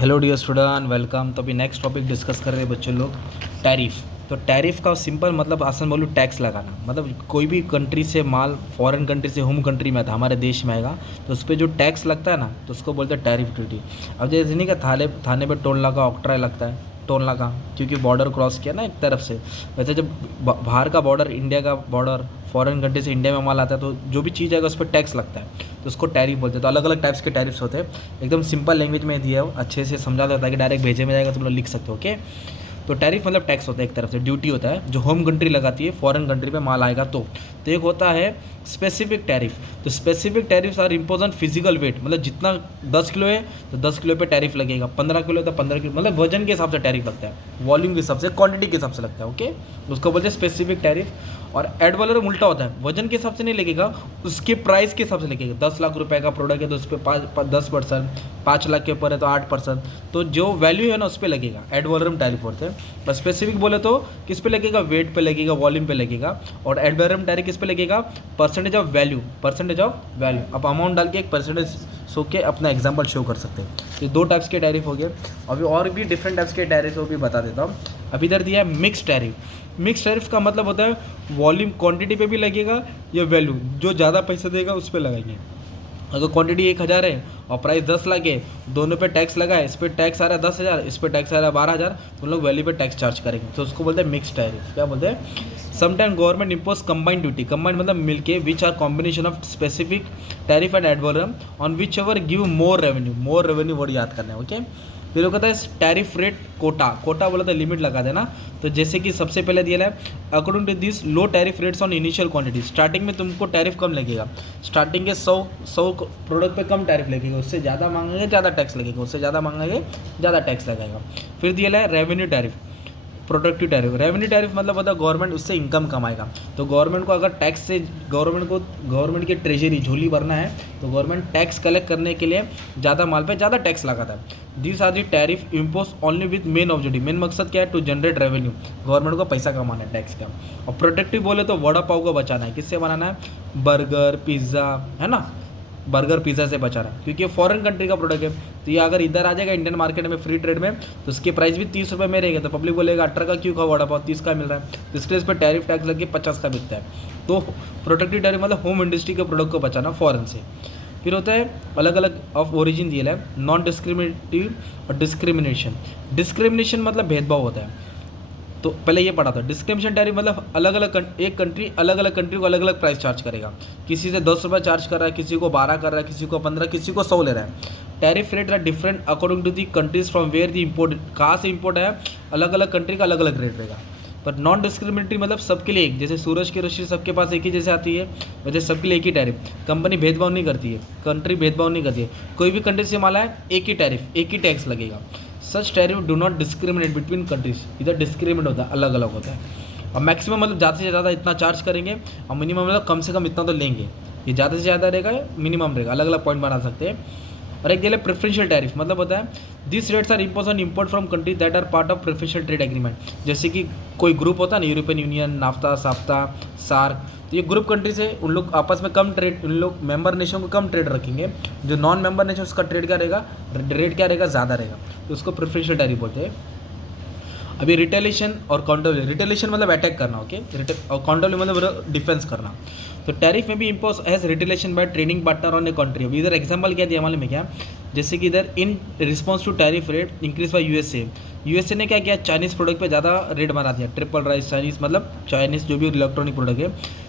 Hello dear student, welcome. तो अभी next topic discuss कर रहे हैं बच्चे लोग, टैरिफ। तो टैरिफ का सिंपल मतलब आसान बोलूँ, टैक्स लगाना। मतलब कोई भी कंट्री से माल फॉरेन कंट्री से होम कंट्री में आता, हमारे देश में आएगा, तो उस पर जो टैक्स लगता है ना, तो उसको बोलते हैं टैरिफ ड्यूटी। अब जैसे नहीं कि थाने पे टोल नाका ऑक्ट्रा लगता है, टोल नाका, क्योंकि बॉर्डर क्रॉस किया ना एक तरफ से। वैसे जब बाहर का बॉर्डर, इंडिया का बॉर्डर, फॉरेन कंट्री से इंडिया में माल आता है, तो जो भी चीज़ आएगा उस पर टैक्स लगता है, तो उसको टैरिफ बोलते हैं। तो अलग अलग टाइप्स के टैरिफ्स होते हैं, एकदम सिंपल लैंग्वेज में दिया हो, अच्छे से समझा देता है कि डायरेक्ट भेजे में जाएगा, तुम लोग लिख सकते हो। ओके, तो टैरिफ मतलब टैक्स होता है, एक तरफ से ड्यूटी होता है जो होम कंट्री लगाती है, फॉरेन कंट्री पे माल आएगा तो एक होता है स्पेसिफिक टैरिफ। तो specific tariffs are impose on physical weight, मतलब जितना 10 किलो है तो 10 किलो पे टैरिफ लगेगा, 15 किलो है तो 15 किलो, मतलब वजन के हिसाब से टैरिफ लगता है, वॉल्यूम के हिसाब से, क्वांटिटी के हिसाब से लगता है। ओके, उसको बोलते हैं स्पेसिफिक टैरिफ। और एड वैलोरम उल्टा होता है, वजन के हिसाब से नहीं लगेगा, उसके प्राइस के हिसाब से लगेगा। 10 लाख रुपए का प्रोडक्ट है तो उस पर 10%, 5 लाख के ऊपर है तो 8%, तो जो वैल्यू है ना उस पर लगेगा, एड वैलोरम टैरिफ बोलते हैं। बस स्पेसिफिक बोले तो किस पे लगेगा, वेट पे लगेगा, वॉल्यूम पे लगेगा। और एड वैलोरम टैरिफ किस पे लगेगा, percentage of value, percentage of value. अब अमाउंट डाल के एक परसेंटेज सो के अपना एग्जाम्पल शो कर सकते हैं। ये दो टाइप्स के टैरिफ हो गए। अभी और भी डिफरेंट टाइप्स के टैरिफ वो भी बता देता हूँ। अभी इधर दिया है मिक्स टैरिफ। मिक्स टैरिफ का मतलब होता है वॉल्यूम, क्वांटिटी पे भी लगेगा या वैल्यू, जो ज़्यादा पैसा देगा उस पर लगाएंगे। अगर क्वांटिटी 1000 है और प्राइस 10 लाख है, दोनों पे टैक्स लगा है, इस पर टैक्स आ रहा है 10,000, इस पर टैक्स आ रहा है 12,000, तो हम लोग वैल्यू पे टैक्स चार्ज करेंगे, तो उसको बोलते हैं मिक्स टैरिफ। क्या बोलते हैं, sometime government impose combined duty, combined मतलब मिलके, which are combination of specific tariff and ad valorem on which ever give more revenue. More revenue word याद करना है। ओके, फिर वो कहता है टैरिफ रेट कोटा। कोटा बोला तो लिमिट लगा देना। तो जैसे कि सबसे पहले दिया है, according to this low tariff rates on initial quantity. Starting में तुमको टैरिफ कम लगेगा, स्टार्टिंग के 100 प्रोडक्ट पे कम टैरिफ लगेगा, उससे ज़्यादा मांगेंगे ज़्यादा टैक्स लगेगा, उससे ज़्यादा मांगेंगे ज़्यादा टैक्स लगेगा। फिर दिया है revenue tariff, productive tariff. Revenue tariff मतलब होता है गवर्नमेंट उससे इनकम कमाएगा, तो गवर्नमेंट को अगर टैक्स से, गवर्नमेंट की ट्रेजरी झोली भरना है, तो गवर्नमेंट टैक्स कलेक्ट करने के लिए ज़्यादा माल पे ज़्यादा टैक्स लगाता है। This are the tariff impose only with main objective, main मकसद क्या है, टू जनरेट रेवेन्यू, गवर्नमेंट को पैसा कमाना है टैक्स का। और प्रोटेक्टिव बोले तो वड़ा पाव को बचाना है, किससे बनाना है, बर्गर पिज़्ज़ा, है ना, बर्गर पिज़्ज़ा से बचा रहा है, क्योंकि ये फॉरेन कंट्री का प्रोडक्ट है। तो ये अगर इधर आ जाएगा इंडियन मार्केट में फ्री ट्रेड में, तो उसकी प्राइस भी 30 रुपये में रहेगा, तो पब्लिक बोलेगा 18 का क्यों खाओ वड़ा पाव, 30 का मिल रहा है, तो इसलिए इस पर टैरिफ टैक्स लग के 50 का बिकता है। तो प्रोटेक्टिव टैरिफ मतलब होम इंडस्ट्री के प्रोडक्ट को बचाना फॉरेन से। फिर होता है अलग अलग ऑफ ओरिजिन दिया है, नॉन डिस्क्रिमिनेटिव और डिस्क्रिमिनेशन। डिस्क्रिमिनेशन मतलब भेदभाव होता है, तो पहले ये पढ़ा था। डिस्क्रिमिनेशन टैरिफ मतलब अलग अलग एक कंट्री अलग अलग कंट्री को अलग अलग प्राइस चार्ज करेगा, किसी से 10 रुपये चार्ज कर रहा है, किसी को 12 कर रहा है, किसी को 15, किसी को 100 ले रहा है। Tariff rate are different according to the countries from where the import, कहाँ से इम्पोर्ट है, अलग अलग कंट्री का अलग अलग रेट रहेगा। पर नॉन डिस्क्रिमिनेटरी मतलब सबके लिए एक, जैसे सूरज की रोशनी सबके पास एक ही जैसे आती है, वैसे सबके लिए एक ही टैरिफ। कंपनी भेदभाव नहीं करती है, कंट्री भेदभाव नहीं करती है, कोई भी कंट्री से माल है एक ही टैरिफ, एक ही टैक्स लगेगा। Such tariff do not discriminate between countries, इधर डिस्क्रिमिनेट होता है, अलग अलग होता है। और मैक्सिमम मतलब ज़्यादा से ज़्यादा इतना चार्ज करेंगे, और मिनिमम मतलब कम से कम इतना तो लेंगे। ये ज़्यादा से ज़्यादा रहेगा, मिनिमम रहेगा, अलग अलग पॉइंट बना सकते हैं। और एक दिया है प्रेफरेंशियल टैरिफ, मतलब होता है this rates are impose on import from country that are part of preferential trade agreement. जैसे कि कोई ग्रुप होता है ना, European Union, NAFTA, SAFTA, SAARC, तो ये ग्रुप कंट्रीज है, उन लोग आपस में कम ट्रेड, उन लोग मेंबर नेशन को कम ट्रेड रखेंगे, जो नॉन मेंबर नेशन उसका ट्रेड क्या रहेगा, रेट क्या रहेगा, ज़्यादा रहेगा, तो उसको प्रेफरेंशियल टैरिफ बोलते हैं। अभी रिटेलिएशन और काउंटर, रिटेलिएशन मतलब अटैक करना, ओके, और काउंटर मतलब डिफेंस करना। तो टैरिफ में भी impose as retaliation by trading partner on a country. अभी इधर एग्जांपल क्या दिया मालूम है क्या, जैसे कि इधर in response to tariff rate increase by USA ने क्या किया, चाइनीज़ प्रोडक्ट पे ज़्यादा रेट बना दिया, ट्रिपल राइस चाइनीज़, मतलब चाइनीज़ जो भी इलेक्ट्रॉनिक प्रोडक्ट है।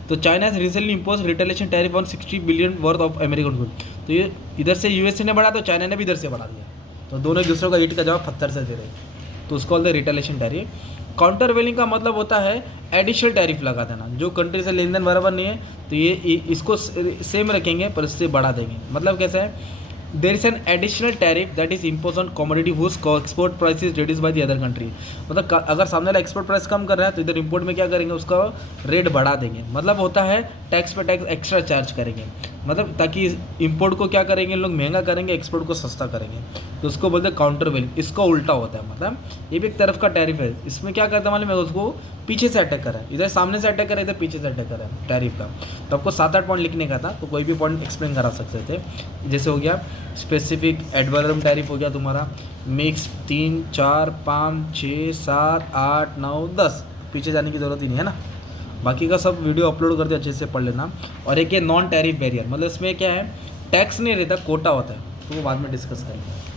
तो China has recently impose retaliation tariff on 60 billion worth of American good. तो ये इधर से यूएसए ने बढ़ा, तो चाइना ने भी इधर से बढ़ा दिया, तो दोनों एक दूसरे का ईट का जवाब पत्थर से दे रहे, तो उसको बोलते हैं रिटेलिएशन टैरिफ। काउंटर वेलिंग का मतलब होता है एडिशनल टैरिफ लगा देना, जो कंट्री से लेन देन बराबर नहीं है तो ये इसको सेम रखेंगे पर इससे बढ़ा देंगे। मतलब कैसा है, there is an additional tariff that is impose on commodity whose export price is reduce by the other country. मतलब अगर सामने वाला एक्सपोर्ट प्राइस कम कर रहा है तो इधर इंपोर्ट में क्या करेंगे, उसका रेट बढ़ा देंगे, मतलब होता है टैक्स पे टैक्स एक्स्ट्रा चार्ज करेंगे। मतलब ताकि इंपोर्ट को क्या करेंगे लोग महंगा करेंगे, एक्सपोर्ट को सस्ता करेंगे, तो उसको बोलते हैं काउंटर वेलिंग। इसका उल्टा होता है, मतलब ये भी एक तरफ का टैरिफ है। इसमें क्या करता है मालूम है, उसको पीछे से अटैक करा है, इधर सामने से अटैक करा है, इधर पीछे से अटैक करा है टैरिफ का। तो आपको 7-8 पॉइंट लिखने का था, तो कोई भी पॉइंट एक्सप्लेन करा सकते थे। जैसे हो गया स्पेसिफिक एडवर्म टैरिफ, हो गया तुम्हारा मिक्स 3, 4, 5, 6, 7, 8, 9, 10, पीछे जाने की ज़रूरत ही नहीं है ना। बाकी का सब वीडियो अपलोड करते अच्छे से पढ़ लेना। और एक ये नॉन टैरिफ बैरियर, मतलब इसमें क्या है, टैक्स नहीं रहता, कोटा होता है, तो वो बाद में डिस्कस करेंगे।